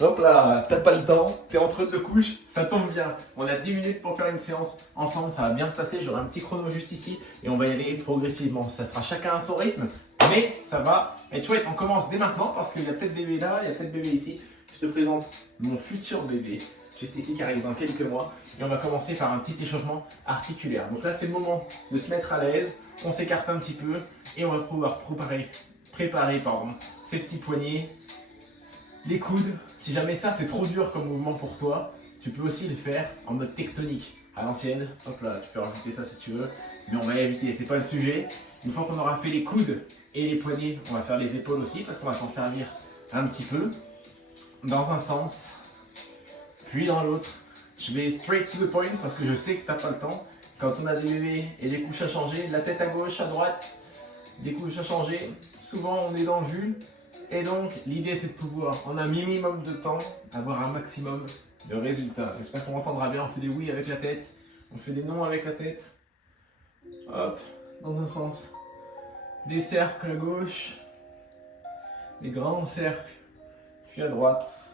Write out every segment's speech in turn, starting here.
Hop là, t'as pas le temps, t'es entre deux couches, ça tombe bien. On a 10 minutes pour faire une séance ensemble, ça va bien se passer. J'aurai un petit chrono juste ici et on va y aller progressivement. Ça sera chacun à son rythme, mais ça va être chouette. On commence dès maintenant parce qu'il y a peut-être bébé là, il y a peut-être bébé ici. Je te présente mon futur bébé, juste ici, qui arrive dans quelques mois. Et on va commencer par un petit échauffement articulaire. Donc là, c'est le moment de se mettre à l'aise. On s'écarte un petit peu et on va pouvoir préparer ces petits poignets. Les coudes, si jamais ça c'est trop dur comme mouvement pour toi, tu peux aussi le faire en mode tectonique, à l'ancienne. Hop là, tu peux rajouter ça si tu veux, mais on va éviter, c'est pas le sujet. Une fois qu'on aura fait les coudes et les poignets, on va faire les épaules aussi parce qu'on va s'en servir un petit peu. Dans un sens, puis dans l'autre. Je vais straight to the point parce que je sais que t'as pas le temps. Quand on a des bébés et des couches à changer, la tête à gauche, à droite, des couches à changer, souvent on est dans le jus. Et donc, l'idée c'est de pouvoir, en un minimum de temps, avoir un maximum de résultats. J'espère qu'on entendra bien. On fait des oui avec la tête, on fait des non avec la tête. Hop, dans un sens. Des cercles à gauche, des grands cercles, puis à droite.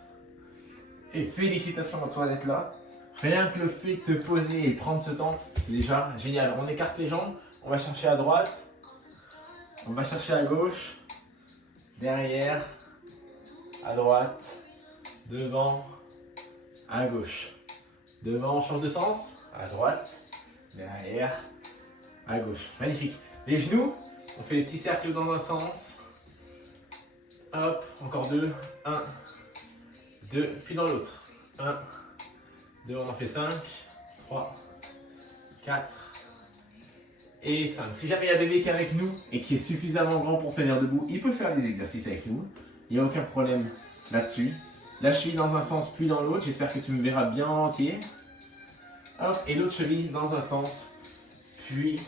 Et félicitations à toi d'être là. Rien que le fait de te poser et prendre ce temps, c'est déjà génial. On écarte les jambes, on va chercher à droite, on va chercher à gauche. Derrière, à droite, devant, à gauche. Devant, on change de sens, à droite, derrière, à gauche. Magnifique. Les genoux, on fait des petits cercles dans un sens. Hop, encore deux. 1, 2, puis dans l'autre. 1, 2, on en fait 5, 3, 4 et 5. Si jamais il y a un bébé qui est avec nous et qui est suffisamment grand pour tenir debout, il peut faire les exercices avec nous. Il n'y a aucun problème là-dessus. La cheville dans un sens puis dans l'autre. J'espère que tu me verras bien en entier. Hop, et l'autre cheville dans un sens puis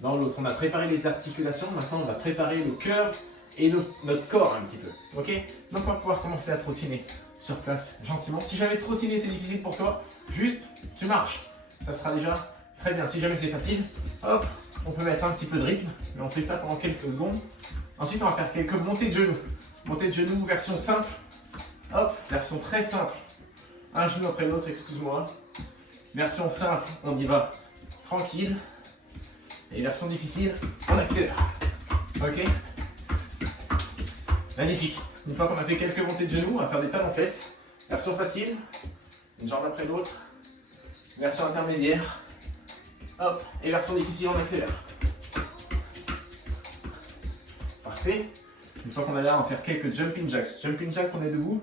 dans l'autre. On a préparé les articulations. Maintenant, on va préparer le cœur et notre corps un petit peu. Ok? Donc, on va pouvoir commencer à trottiner sur place gentiment. Si jamais trottiner c'est difficile pour toi, juste tu marches. Ça sera déjà très bien. Si jamais c'est facile, hop, on peut mettre un petit peu de rythme, mais on fait ça pendant quelques secondes. Ensuite, on va faire quelques montées de genoux. Montée de genoux, version simple. Hop, version très simple. Un genou après l'autre, excuse-moi. Version simple, on y va tranquille. Et version difficile, on accélère. Ok? Magnifique. Une fois qu'on a fait quelques montées de genoux, on va faire des talons-fesses. Version facile, une jambe après l'autre. Version intermédiaire. Hop, et version difficile, on accélère. Parfait. Une fois qu'on est là, on va faire quelques jumping jacks. Jumping jacks, on est debout.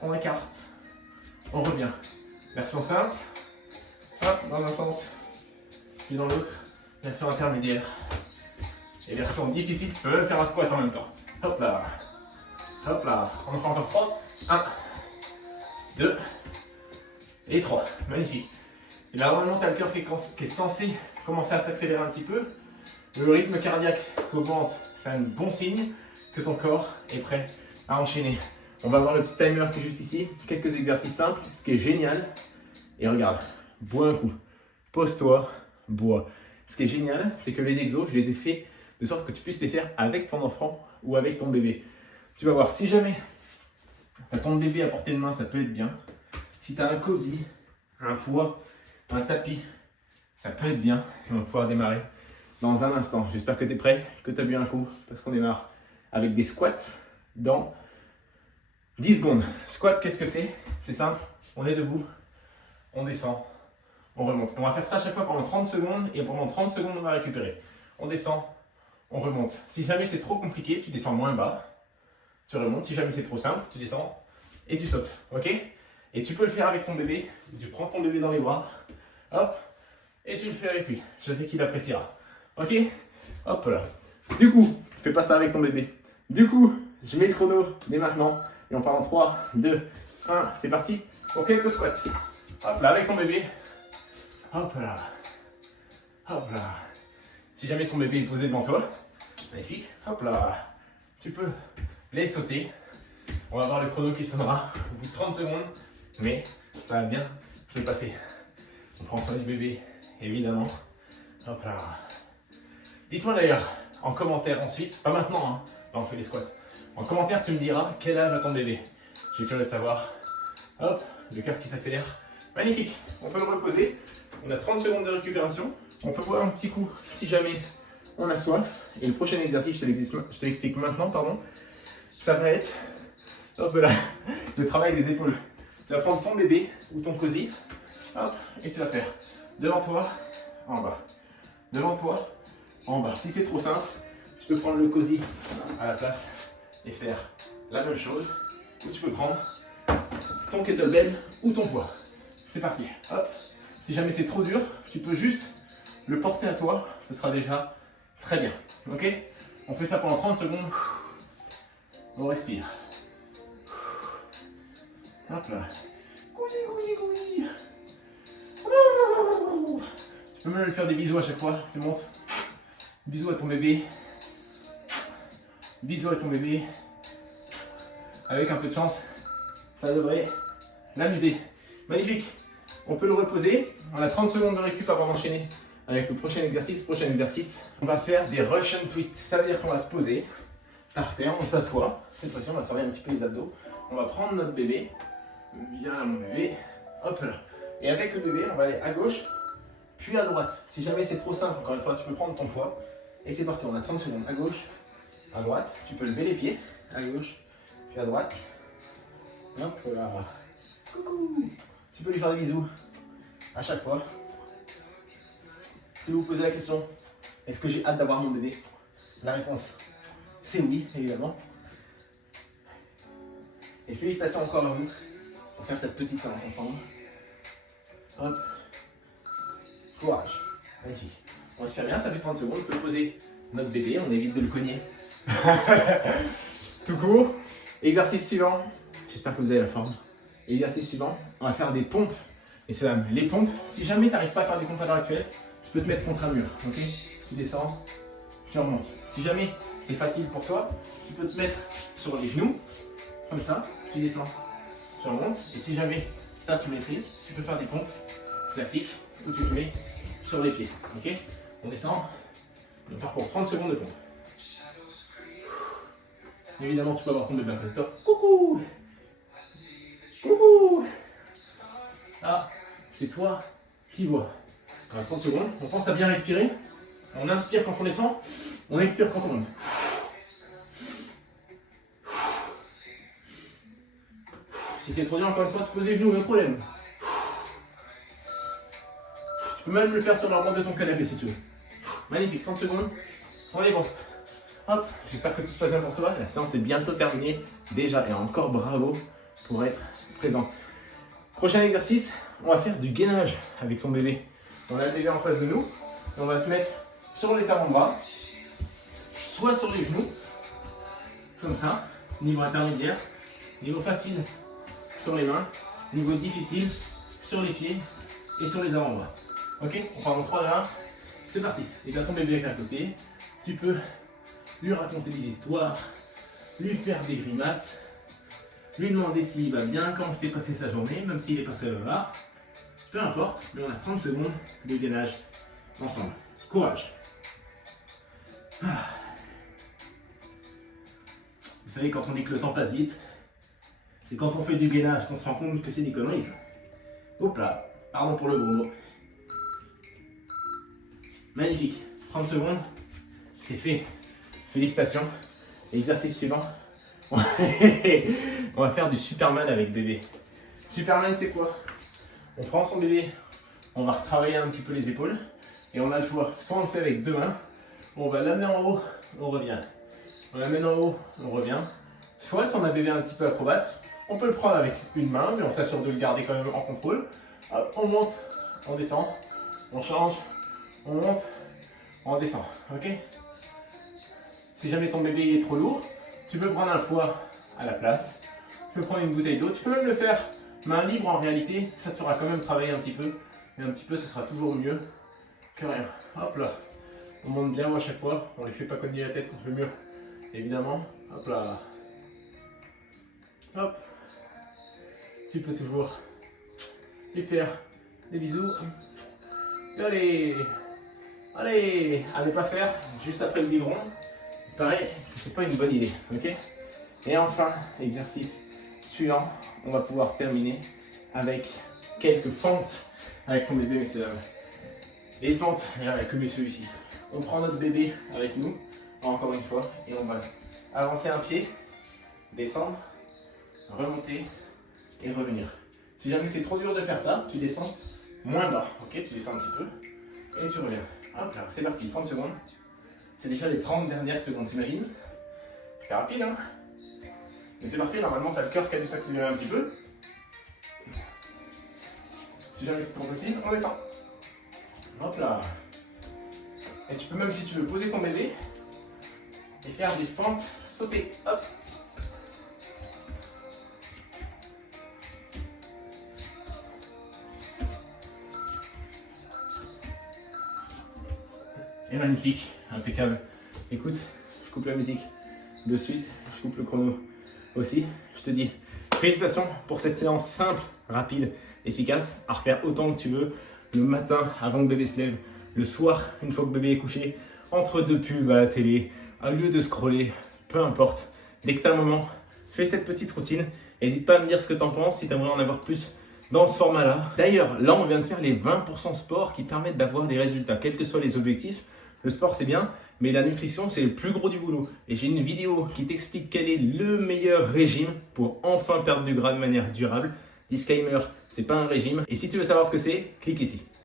On écarte. On revient. Version simple. Hop, dans un sens. Puis dans l'autre. Version intermédiaire. Et version difficile, tu peux même faire un squat en même temps. Hop là. Hop là. On en fait encore 3. 1, 2 et 3. Magnifique. Et là, normalement, tu as le cœur qui est censé commencer à s'accélérer un petit peu. Le rythme cardiaque qu'augmente, c'est un bon signe que ton corps est prêt à enchaîner. On va voir le petit timer qui est juste ici. Quelques exercices simples, ce qui est génial. Et regarde, bois un coup. Pose-toi, bois. Ce qui est génial, c'est que les exos, je les ai fait de sorte que tu puisses les faire avec ton enfant ou avec ton bébé. Tu vas voir, si jamais tu as ton bébé à portée de main, ça peut être bien. Si tu as un cosy, un poids, un tapis, ça peut être bien. Et on va pouvoir démarrer dans un instant. J'espère que tu es prêt, que tu as bu un coup, parce qu'on démarre avec des squats dans 10 secondes. Squat, qu'est-ce que c'est? C'est simple, on est debout, on descend, on remonte. On va faire ça à chaque fois pendant 30 secondes, et pendant 30 secondes, on va récupérer. On descend, on remonte. Si jamais c'est trop compliqué, tu descends moins bas, tu remontes. Si jamais c'est trop simple, tu descends et tu sautes. Ok? Et tu peux le faire avec ton bébé. Tu prends ton bébé dans les bras, hop, et tu le fais avec lui. Je sais qu'il appréciera. Ok? Hop là. Du coup, fais pas ça avec ton bébé. Du coup, je mets le chrono dès maintenant. Et on part en 3, 2, 1. C'est parti pour quelques squats. Hop là, avec ton bébé. Hop là. Hop là. Si jamais ton bébé est posé devant toi, magnifique. Hop là. Tu peux les sauter. On va voir le chrono qui sonnera au bout de 30 secondes. Mais ça va bien se passer. On prend soin du bébé, évidemment. Hop là. Dites-moi d'ailleurs en commentaire ensuite, pas maintenant, hein, là on fait les squats. En commentaire, tu me diras quel âge a ton bébé. Je suis curieux de savoir. Hop, le cœur qui s'accélère. Magnifique. On peut le reposer. On a 30 secondes de récupération. On peut boire un petit coup si jamais on a soif. Et le prochain exercice, je te l'explique maintenant, pardon. Ça va être, hop là, le travail des épaules. Tu vas prendre ton bébé ou ton cosy, hop, et tu vas faire devant toi, en bas. Devant toi, en bas. Si c'est trop simple, tu peux prendre le cosy à la place et faire la même chose. Ou tu peux prendre ton kettlebell ou ton poids. C'est parti. Hop. Si jamais c'est trop dur, tu peux juste le porter à toi. Ce sera déjà très bien. Ok? On fait ça pendant 30 secondes. On respire. Hop là. Cousi, cousi, cousi. Tu peux même lui faire des bisous à chaque fois. Tu montres. Bisous à ton bébé. Bisous à ton bébé. Avec un peu de chance, ça devrait l'amuser. Magnifique. On peut le reposer. On a 30 secondes de récup avant d'enchaîner avec le prochain exercice. Prochain exercice, on va faire des Russian twists. Ça veut dire qu'on va se poser par terre, on s'assoit. Cette fois-ci, on va travailler un petit peu les abdos. On va prendre notre bébé. Viens là, mon bébé. Hop là. Et avec le bébé, on va aller à gauche, puis à droite. Si jamais c'est trop simple, encore une fois, tu peux prendre ton poids. Et c'est parti, on a 30 secondes. À gauche, à droite. Tu peux lever les pieds. À gauche, puis à droite. Hop là. Coucou. Tu peux lui faire des bisous à chaque fois. Si vous vous posez la question, est-ce que j'ai hâte d'avoir mon bébé? La réponse, c'est oui, évidemment. Et félicitations encore à vous pour faire cette petite séance ensemble. Hop. Courage. Magnifique. On respire bien, ça fait 30 secondes. On peut poser notre bébé, on évite de le cogner. Tout court. Exercice suivant. J'espère que vous avez la forme. Exercice suivant, on va faire des pompes. Et c'est les pompes, si jamais tu n'arrives pas à faire des pompes à l'heure actuelle, tu peux te mettre contre un mur. Ok? Tu descends, tu remontes. Si jamais c'est facile pour toi, tu peux te mettre sur les genoux, comme ça, tu descends, tu remontes. Et si jamais ça tu maîtrises, tu peux faire des pompes classiques où tu te mets sur les pieds. Ok? On descend, on part pour 30 secondes de pompe. Évidemment, tu peux avoir ton bébé à côté de toi. Coucou! Coucou! Ah, c'est toi qui vois. On a 30 secondes, on pense à bien respirer. On inspire quand on descend, on expire quand on monte. Si c'est trop dur, encore une fois, tu poses les genoux, aucun problème. Tu peux même le faire sur la bande de ton canapé si tu veux. Magnifique, 30 secondes, on est bon. Hop, j'espère que tout se passe bien pour toi. La séance est bientôt terminée. Déjà, et encore bravo pour être présent. Prochain exercice, on va faire du gainage avec son bébé. On a le bébé en face de nous. Et on va se mettre sur les avant-bras, soit sur les genoux, comme ça, niveau intermédiaire, niveau facile sur les mains, niveau difficile sur les pieds et sur les avant-bras. Ok, on part en 3 1, c'est parti. Et bien ton bébé est à côté, tu peux lui raconter des histoires, lui faire des grimaces, lui demander s'il va bien, comment s'est passée sa journée, même s'il n'est pas très bavard. Peu importe, mais on a 30 secondes de gainage ensemble. Courage. Ah. Vous savez, quand on dit que le temps passe vite, c'est quand on fait du gainage qu'on se rend compte que c'est des conneries. Hop là, pardon pour le gros mot. Magnifique, 30 secondes, c'est fait. Félicitations. Exercice suivant. On va faire du Superman avec bébé. Superman, c'est quoi? On prend son bébé, on va retravailler un petit peu les épaules et on a le choix. Soit on le fait avec 2 mains, on va l'amener en haut, on revient. On l'amène en haut, on revient. Soit si on a un bébé un petit peu acrobate, on peut le prendre avec une main, mais on s'assure de le garder quand même en contrôle. Hop, on monte, on descend, on change, on monte, on descend. Ok? Si jamais ton bébé est trop lourd, tu peux prendre un poids à la place. Tu peux prendre une bouteille d'eau. Tu peux même le faire main libre en réalité. Ça te fera quand même travailler un petit peu. Et un petit peu, ce sera toujours mieux que rien. Hop là. On monte bien à chaque fois. On ne les fait pas cogner la tête contre le mur. Évidemment. Hop là. Hop. Tu peux toujours lui faire des bisous. Allez. Allez. À ne pas faire juste après le biberon. Il paraît que c'est pas une bonne idée. Ok? Et enfin, exercice suivant, on va pouvoir terminer avec quelques fentes avec son bébé, messieurs dames. Les fentes, il n'y a que celui-ci. On prend notre bébé avec nous, encore une fois, et on va avancer un pied, descendre, remonter et revenir. Si jamais c'est trop dur de faire ça, tu descends moins bas, ok? Tu descends un petit peu et tu reviens. Hop là, c'est parti, 30 secondes. C'est déjà les 30 dernières secondes, t'imagines? C'est rapide, hein? Mais c'est parfait, normalement, tu as le cœur qui a dû s'accélérer un petit peu. Si jamais c'est trop possible, on descend. Hop là. Et tu peux même, si tu veux, poser ton bébé et faire des fentes, sauter. Hop. Et magnifique, impeccable. Écoute, je coupe la musique de suite, je coupe le chrono aussi. Je te dis félicitations pour cette séance simple, rapide, efficace, à refaire autant que tu veux, le matin avant que bébé se lève, le soir une fois que bébé est couché, entre deux pubs à la télé, au lieu de scroller, peu importe. Dès que tu as un moment, fais cette petite routine. N'hésite pas à me dire ce que tu en penses, si tu aimerais en avoir plus dans ce format-là. D'ailleurs, là on vient de faire les 20% sport qui permettent d'avoir des résultats, quels que soient les objectifs. Le sport c'est bien, mais la nutrition c'est le plus gros du boulot. Et j'ai une vidéo qui t'explique quel est le meilleur régime pour enfin perdre du gras de manière durable. Disclaimer, c'est pas un régime. Et si tu veux savoir ce que c'est, clique ici.